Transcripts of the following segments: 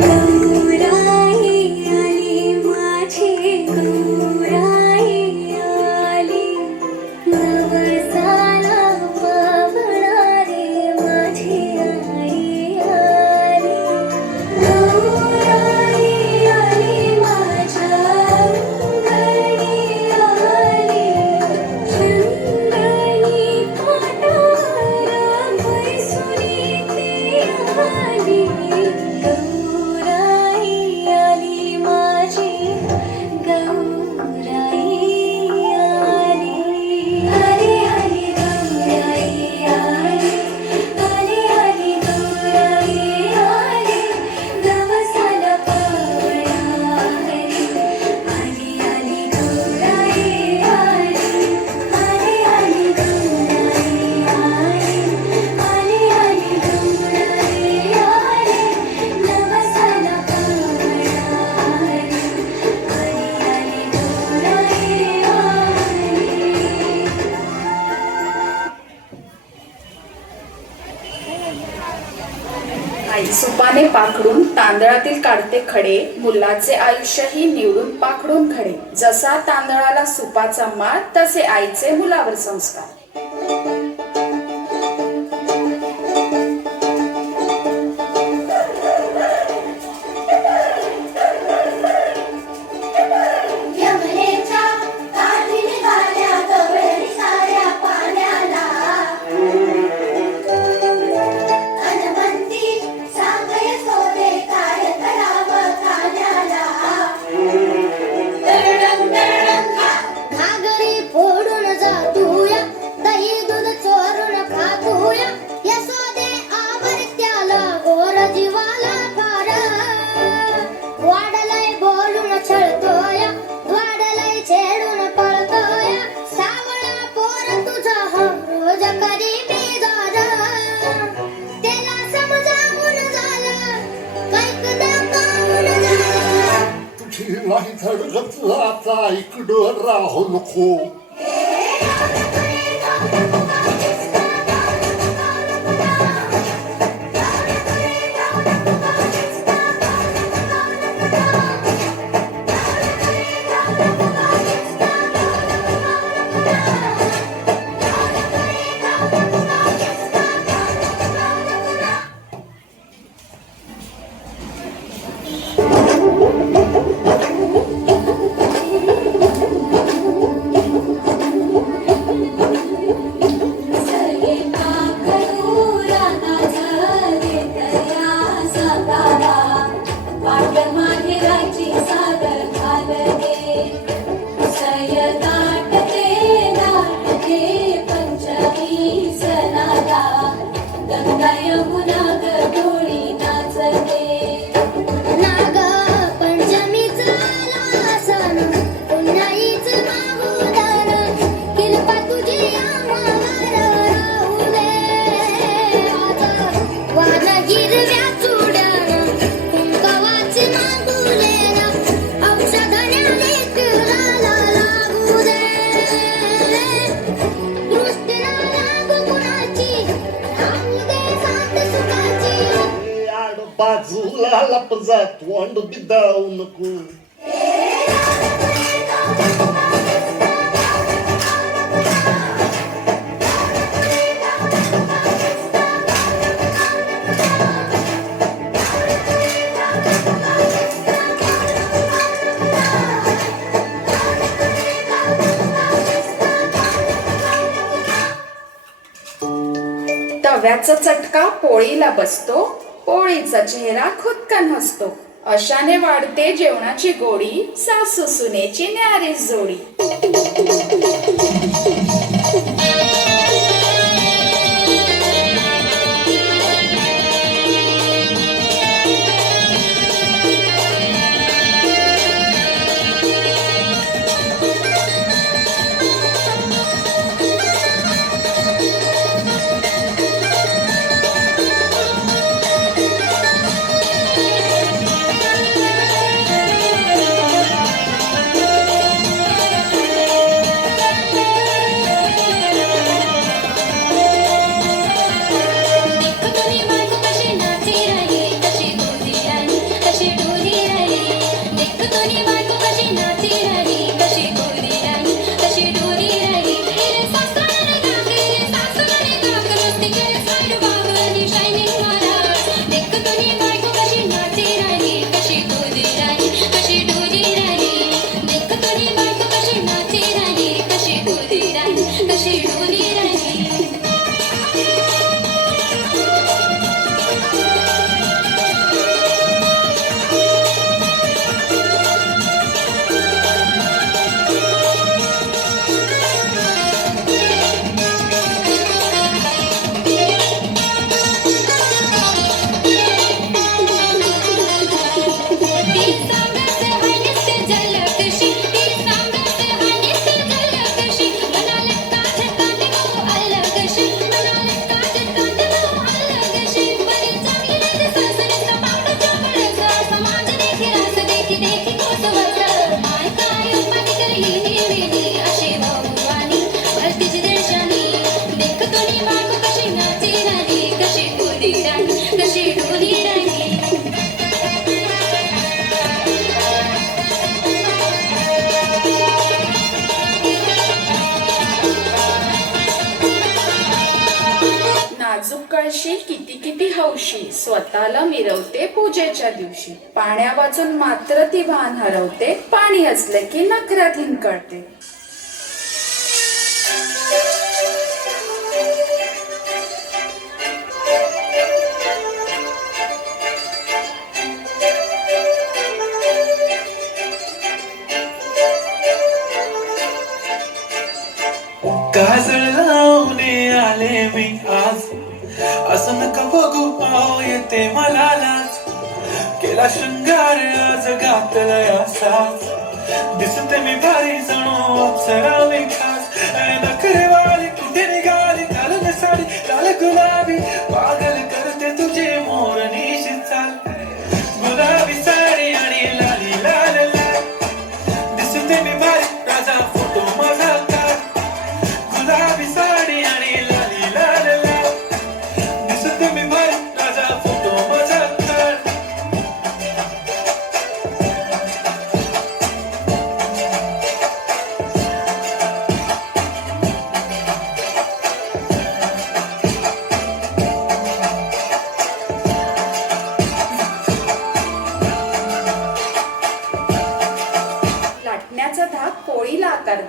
love. नाही सुपाने पाखडून तांदळातील काढते खडे मुलाचे आयुष्यही निवडून पाखडून खडे. जसा तांदळाला सुपाचा मार तसे आईचे मुलावर संस्कार. थडगतला ता इकडं राहू नको बाळाला पजा तोंड बिदाऊ नको तव्याचा चटका पोळीला बसतो पोळीचा चेहरा खुदकन हसतो अशाने वाढते जेवणाची गोडी सासू सुनेची न्यारी जोडी. हौशी स्वतःला मिरवते पूजेच्या दिवशी. पाण्या वाचून मात्र ती भान हरवते. पाणी असले की नखरात हिंकळते काजळ लावणे आले मी आज. असं नका बघू पाव येते मला लाच केला शृंगार आज घातलाय असाच. दिसते मी भारी जणू अप्सरा मी खास नखरे वाली कुठे निघाली? घालून साडी काल गुलाबी पागल कर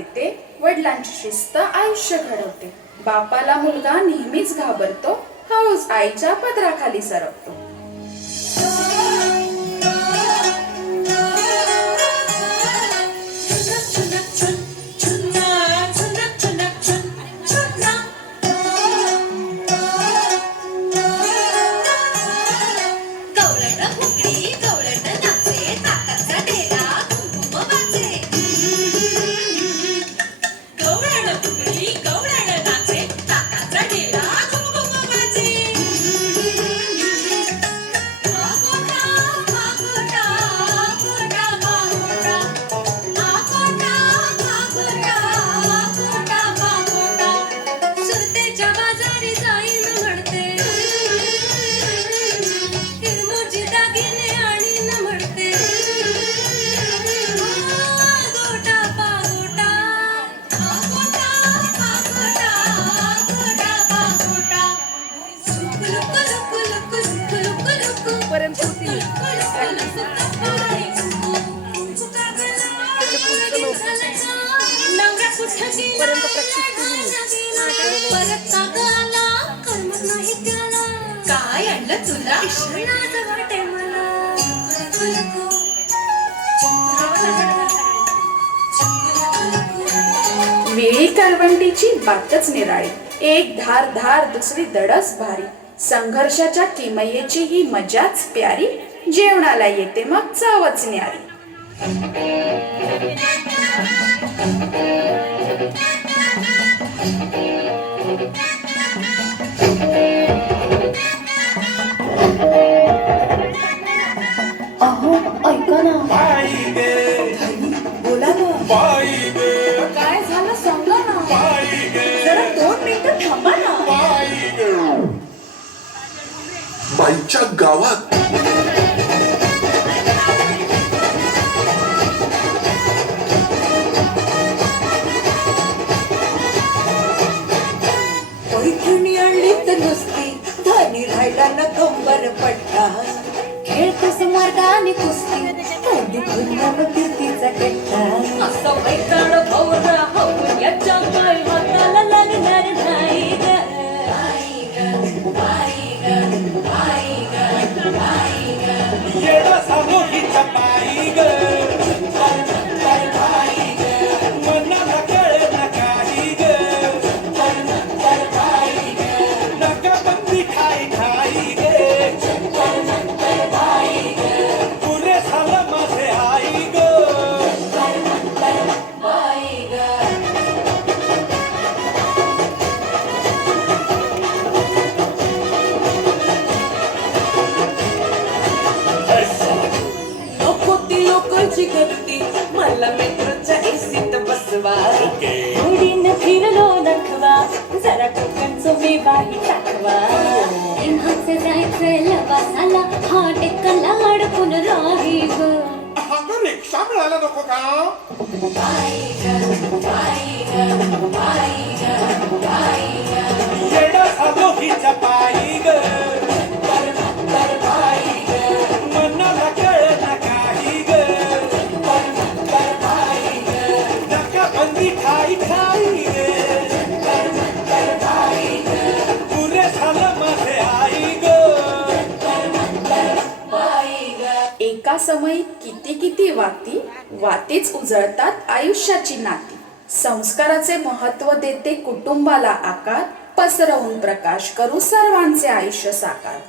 देते वडिलांची शिस्त आयुष्य घडवते. बापाला मुलगा नेहमीच घाबरतो हळूच आईच्या पदराखाली सरकतो. कृष्णाच वाटे मला वेळी करवंटीची बातच निराळी. एक धार धार दुसरी दडस भारी. संघर्षाच्या किमयेची ही मजाच प्यारी. जेवणाला येते मग चवच न्यारी. अहो ऐका ना. बोला ना. काय झालं सांगा ना. जरा दोन मिनिटं थांबा ना. बाईच्या गावात. पैठणी आणली तर नुसती धानी राहिला ना कंबर पट्टा खेळतोस मर्दानी कुस्ती. कधी पुन्हा कीर्तीचा कट्टा असं वैताळ भौरा हो याच्या काय हाताला लागणार नाही ग. ग. लोकांची गर्दी मला मेट्रोच्या एसीत बसवा. उडीन फिरलो नखवा. जरा कोकणचं मी बाही टाकवा. इम्हाचं जायचं लवासाला हा टेकला अडकून राही रिक्षा मिळायला नको का? एका समयी किती किती वाती वातीच उजळतात आयुष्याची नाती. संस्काराचे महत्त्व देते कुटुंबाला आकार पसरवून प्रकाश करू सर्वांचे आयुष्य साकार.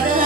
para